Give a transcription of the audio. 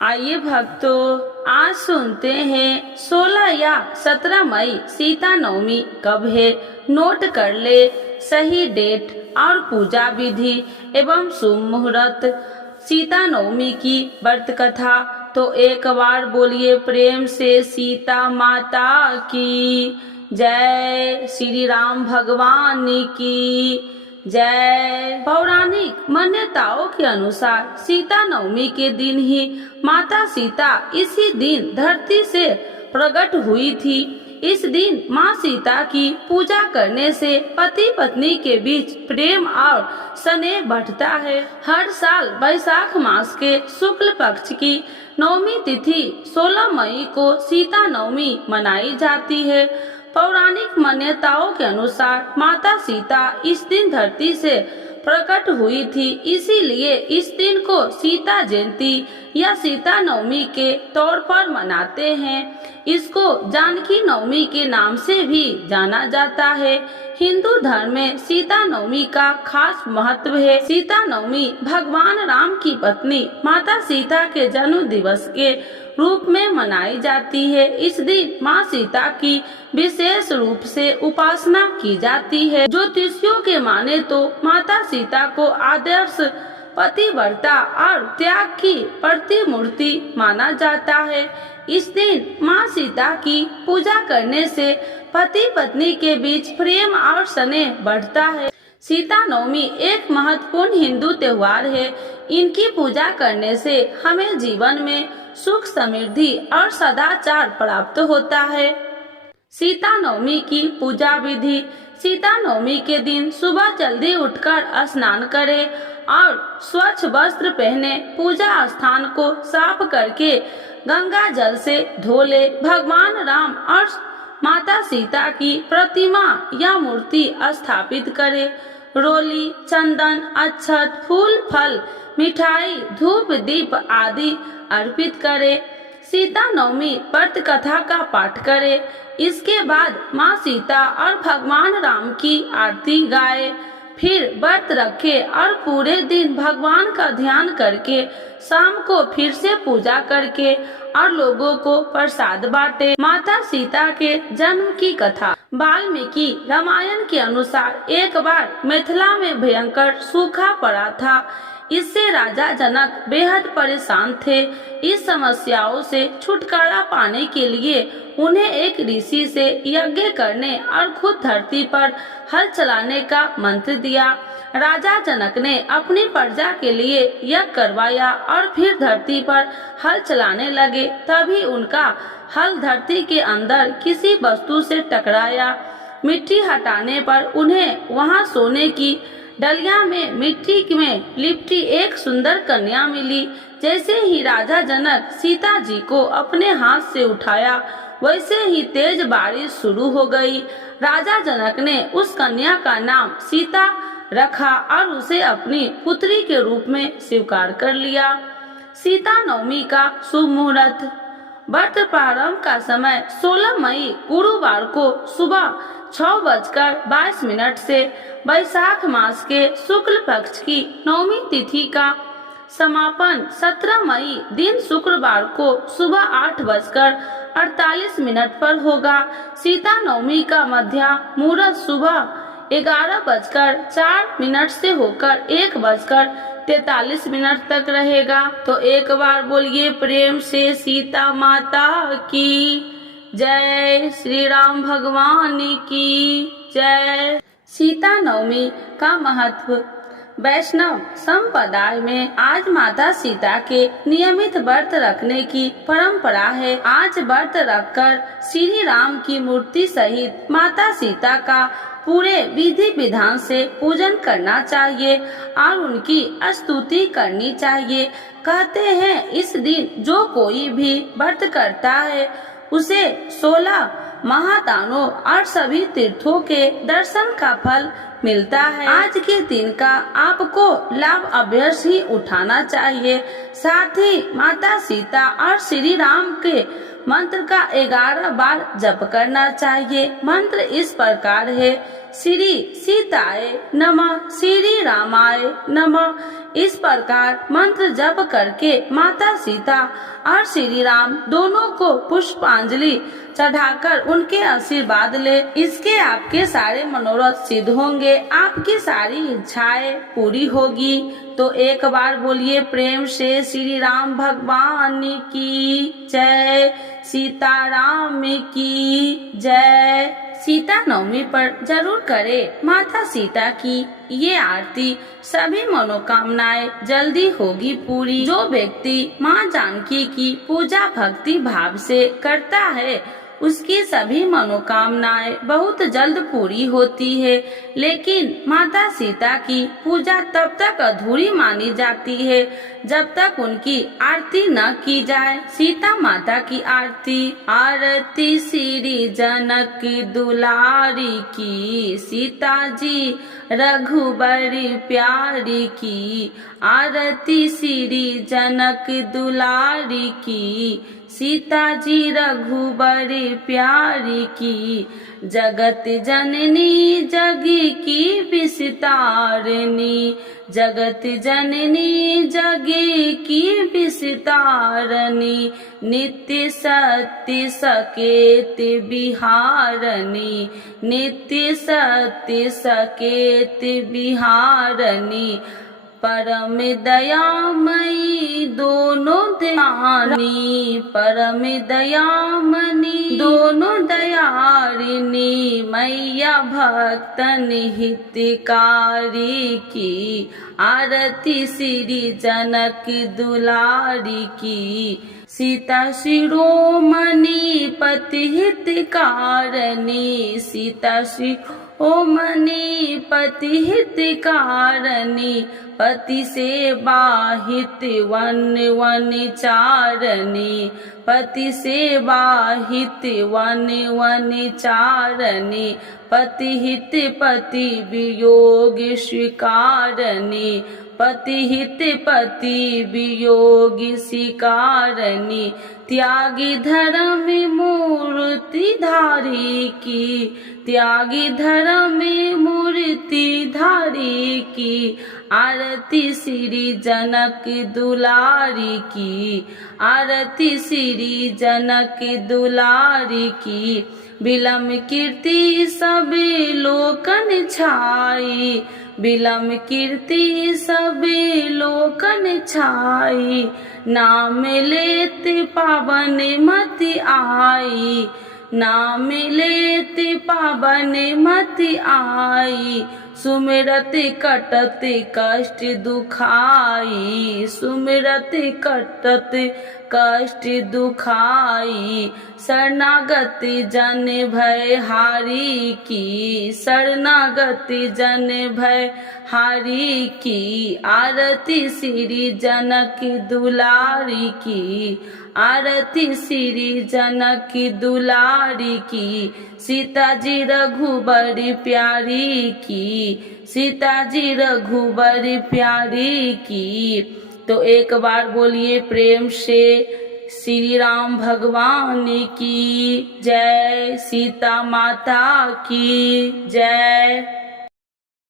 आइए भक्तों, आज सुनते हैं 16 या 17 मई सीता नवमी कब है। नोट कर ले सही डेट और पूजा विधि एवं शुभ मुहूर्त। सीता नवमी की व्रत कथा तो एक बार बोलिए प्रेम से सीता माता की जय, श्री राम भगवान की जय। पौराणिक मान्यताओं के अनुसार सीता नवमी के दिन ही माता सीता इसी दिन धरती से प्रकट हुई थी। इस दिन माँ सीता की पूजा करने से पति पत्नी के बीच प्रेम और स्नेह बढ़ता है। हर साल वैशाख मास के शुक्ल पक्ष की नवमी तिथि 16 मई को सीता नवमी मनाई जाती है। पौराणिक मान्यताओं के अनुसार माता सीता इस दिन धरती से प्रकट हुई थी, इसीलिए इस दिन को सीता जयंती या सीता नवमी के तौर पर मनाते हैं। इसको जानकी नवमी के नाम से भी जाना जाता है। हिंदू धर्म में सीता नवमी का खास महत्व है। सीता नवमी भगवान राम की पत्नी माता सीता के जन्म दिवस के रूप में मनाई जाती है। इस दिन माँ सीता की विशेष रूप से उपासना की जाती है। ज्योतिषियों के माने तो माता सीता को आदर्श पतिव्रता और त्याग की प्रतिमूर्ति माना जाता है। इस दिन माँ सीता की पूजा करने से पति पत्नी के बीच प्रेम और स्नेह बढ़ता है। सीता नवमी एक महत्वपूर्ण हिंदू त्योहार है। इनकी पूजा करने से हमें जीवन में सुख समृद्धि और सदाचार प्राप्त होता है। सीता नवमी की पूजा विधि। सीता नवमी के दिन सुबह जल्दी उठकर स्नान करें और स्वच्छ वस्त्र पहने। पूजा स्थान को साफ करके गंगा जल से धो ले। भगवान राम और माता सीता की प्रतिमा या मूर्ति स्थापित करें। रोली, चंदन, अक्षत, फूल, फल, मिठाई, धूप, दीप आदि अर्पित करें। सीता नवमी व्रत कथा का पाठ करें। इसके बाद माँ सीता और भगवान राम की आरती गाए। फिर व्रत रखे और पूरे दिन भगवान का ध्यान करके शाम को फिर से पूजा करके और लोगों को प्रसाद बांटे। माता सीता के जन्म की कथा। वाल्मीकि रामायण के अनुसार एक बार मिथिला में भयंकर सूखा पड़ा था। इससे राजा जनक बेहद परेशान थे। इस समस्याओं से छुटकारा पाने के लिए उन्हें एक ऋषि से यज्ञ करने और खुद धरती पर हल चलाने का मंत्र दिया। राजा जनक ने अपनी प्रजा के लिए यज्ञ करवाया और फिर धरती पर हल चलाने लगे। तभी उनका हल धरती के अंदर किसी वस्तु से टकराया। मिट्टी हटाने पर उन्हें वहां सोने की डलिया में मिट्टी में लिपटी एक सुंदर कन्या मिली। जैसे ही राजा जनक सीता जी को अपने हाथ से उठाया, वैसे ही तेज बारिश शुरू हो गई। राजा जनक ने उस कन्या का नाम सीता रखा और उसे अपनी पुत्री के रूप में स्वीकार कर लिया। सीता नवमी का शुभ मुहूर्त। व्रत प्रारंभ का समय 16 मई गुरुवार को सुबह 6:22 से वैशाख मास के शुक्ल पक्ष की नवमी तिथि का समापन 17 मई दिन शुक्रवार को सुबह 8:48 पर होगा। सीता नवमी का मध्या मुहूर्त सुबह 11:04 से होकर 1:43 तक रहेगा। तो एक बार बोलिए प्रेम से सीता माता की जय, श्री राम भगवान की जय। सीता नवमी का महत्व। वैष्णव संप्रदाय में आज माता सीता के नियमित व्रत रखने की परंपरा है। आज व्रत रखकर श्री राम की मूर्ति सहित माता सीता का पूरे विधि विधान से पूजन करना चाहिए और उनकी स्तुति करनी चाहिए। कहते हैं इस दिन जो कोई भी व्रत करता है उसे 16 महादानों और सभी तीर्थों के दर्शन का फल मिलता है। आज के दिन का आपको लाभ अवश्य ही उठाना चाहिए। साथ ही माता सीता और श्री राम के मंत्र का 11 बार जप करना चाहिए। मंत्र इस प्रकार है, श्री सीताय नमः, श्री रामाय नमः। इस प्रकार मंत्र जप करके माता सीता और श्री राम दोनों को पुष्पांजलि चढ़ाकर उनके आशीर्वाद ले। इसके आपके सारे मनोरथ सिद्ध होंगे, आपकी सारी इच्छाएं पूरी होगी। तो एक बार बोलिए प्रेम से श्री राम भगवान की जय, सीताराम की जय। सीता नवमी पर जरूर करें माता सीता की ये आरती, सभी मनोकामनाएं जल्दी होगी पूरी। जो व्यक्ति माँ जानकी की पूजा भक्ति भाव से करता है उसकी सभी मनोकामनाएं बहुत जल्द पूरी होती है। लेकिन माता सीता की पूजा तब तक अधूरी मानी जाती है जब तक उनकी आरती न की जाए। सीता माता की आरती। आरती श्री जनक दुलारी की, सीता जी रघुबरी प्यारी की। आरती श्री जनक दुलारी की, सीता जी रघुबरी प्यारी की। जगत जननी जगी की विस्तारनी, जगत जननी जगी की विस्तारनी। नित्य सत्य सकेत बिहारनी, नित्य सत्य सकेत बिहारनी। परम दयामयी दोनों दयानी, परम दयामणि दोनों दयारिणी। मैया भक्तन हितकारी की, आरती श्री जनक दुलारी की। सीता शिरोमणि पति हितकारिणी, सीता शिरोमणि पति हितकारिणी। पति सेवा हित वन वन चारणी, पति सेवा हित वन वन चारणी। पति हित पति वियोग स्वीकारणी, पति हित पति वियोग स्वीकारणी। त्यागी धर्म मूर्ति धारी की, त्यागी धर्म मूर्ति धारी की। आरती श्री जनक दुलारी की, आरती श्री जनक दुलारी की। बिलम कीर्ति सब लोकन छाई, बिलम कीर्ति सब लोकन छाई। नाम लेत पावन मति आई, नाम लेत पावन मति आई। सुमिरत कटत कष्ट दुखाई, सुमिरत कटत कष्ट दुखाई। शरणागत जन भय हारी की, शरणागत जन भय हारी की। आरती श्री जनक दुलारी की, आरती श्री जनक दुलारी की। सीता जी रघुबरी प्यारी की, सीता जी रघुबरी प्यारी की। तो एक बार बोलिए प्रेम से श्री राम भगवान की जय, सीता माता की जय।